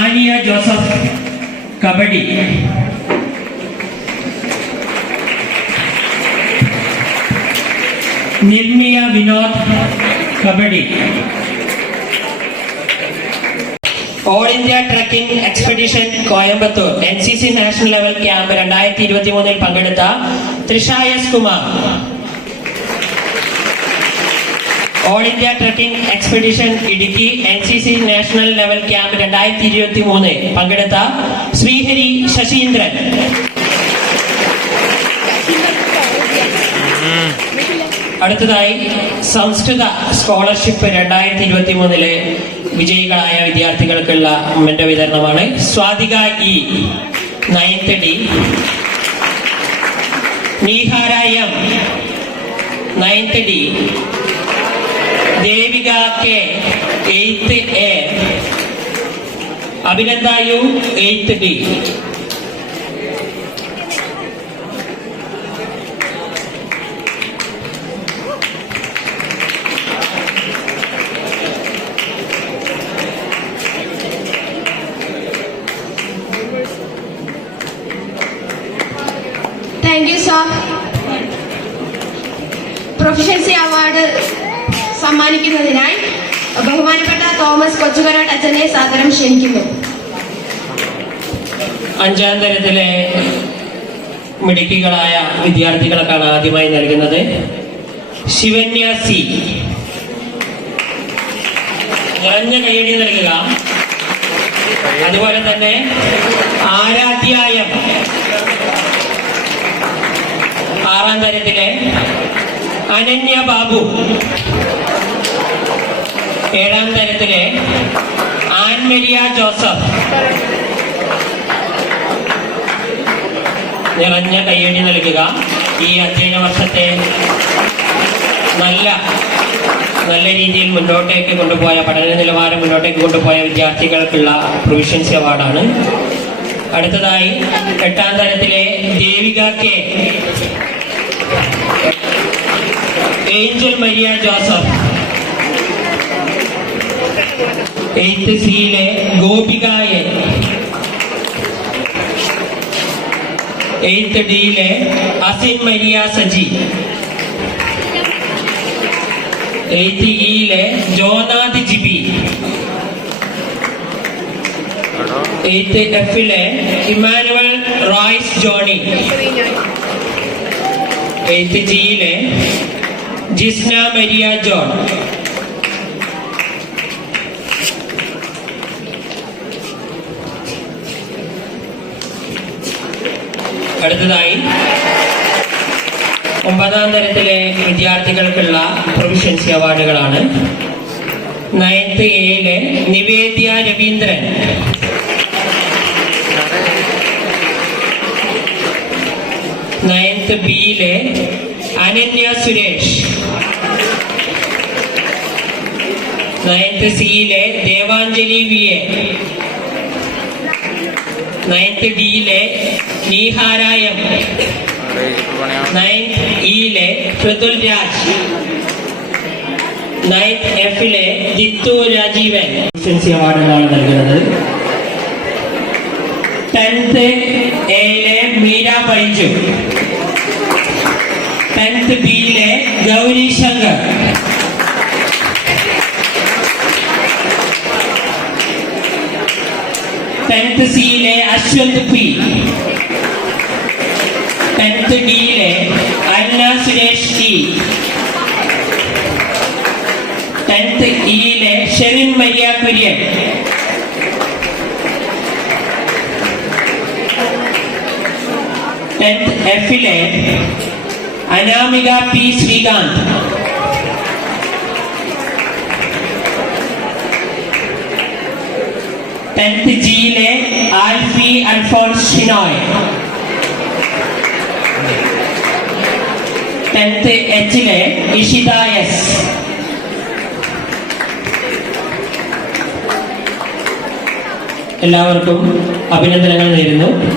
Aniya Joseph kabaddi Nirmiya Vinod kabaddi all India trekking expedition Coimbatore N C C national level camp രണ്ടായിരത്തി ഇരുപത്തി മൂന്നിൽ പങ്കെടുത്ത Trisha S Kumar. All India trekking expedition Idukki N C C national level camp രണ്ടായിരത്തി ഇരുപത്തി മൂന്ന് പങ്കെടുത്ത ശ്രീഹരി ശശീന്ദ്രൻ. അടുത്തതായി സംസ്കൃത സ്കോളർഷിപ്പ് രണ്ടായിരത്തി ഇരുപത്തി മൂന്നിലെ വിജയികളായ വിദ്യാർത്ഥികൾക്കുള്ള മെന്റ വിതരണമാണ്. Swathika E ninth D. Neehara M ninth D. Devika K eighth A. അഭിനന്ദായു eighth സാർ പ്രൊഫഷൻസി അവാർഡ് സമ്മാനിക്കുന്നതിനായി ബഹുമാനപ്പെട്ട തോമസ് കൊച്ചുകരാട്ട് അച്ഛനെ സാദരം ക്ഷണിക്കുന്നു. അഞ്ചാം തരത്തിലെ മിടുക്കികളായ വിദ്യാർത്ഥികൾക്കാണ് ആദ്യമായി നൽകുന്നത്. ശിവന്യ സി. നിറഞ്ഞ കൈയടി നൽകുക. അതുപോലെ തന്നെ ആരാധ്യായം. ആറാം തരത്തിലെ അനന്യ ബാബു ഏഴാം തരത്തിലെ ആൻമരിയ ജോസഫ്. നിറഞ്ഞ കയ്യടി നൽകുക. ഈ അധ്യയന വർഷത്തെ നല്ല നല്ല രീതിയിൽ മുന്നോട്ടേക്ക് കൊണ്ടുപോയ പഠന നിലവാരം മുന്നോട്ടേക്ക് കൊണ്ടുപോയ വിദ്യാർത്ഥികൾക്കുള്ള പ്രൊവിഷൻസി അവാർഡാണ് അടുത്തതായി എട്ടാം തരത്തിലെ Devika K. Angel Maria Joseph. Eighth സിയിലെ ഗോപിക എ എയ്ത്ത് ഡിയിലെ അസിൻ മരിയ സജി. എയ്ത്ത് ഇയിലെ ജോനാഥ് ജിബി. എയ്ത്ത് എഫിലെ ഇമാനുവൽ റോയ്സ് ജോണി. എയ്ത്ത് ജിയിലെ ജിസ്ന മരിയ ജോൺ. അടുത്തതായി ഒമ്പതാം തരത്തിലെ വിദ്യാർത്ഥികൾക്കുള്ള പ്രൊവിഷൻസി അവാർഡുകളാണ് നയൻത്ത് എയിലെ നിവേദ്യ രവീന്ദ്രൻ. നയൻത്ത് ബിയിലെ അനന്യ സുരേഷ്. നയൻത്ത് സിയിലെ ദേവാഞ്ജലി വി എ. നയൻത്ത് ഡിയിലെ എം നയൻത്ത് ഇയിലെ പ്രതുൽ രാജ്. നയൻത്ത് എഫിലെ ജിത്തു രാജീവൻ. അവാർഡുകളാണ് നൽകുന്നത്. ടെൻത്ത് എയിലെ മീര ബൈജു ടെൻത്ത് ബിയിലെ ഗൗരി ശങ്കർ. ടെൻത്ത് സിയിലെ അശ്വന്ത് പി. ടെൻത്ത് ഡിയിലെ അന്ന സുരേഷ് ടി ടെൻത്ത് ഇയിലെ ഷെറിൻ മരിയ കുര്യൻ ടെൻത്ത് എഫിലെ അനാമിക പി ശ്രീകാന്ത്. ടെൻത്ത് ജിയിലെ ആൽഫി അൽഫോൺസ് ഷിനോയ്. ടെൻത്ത് എച്ചിലെ ഇഷിത എസ്. എല്ലാവർക്കും അഭിനന്ദനങ്ങൾ നേരുന്നു.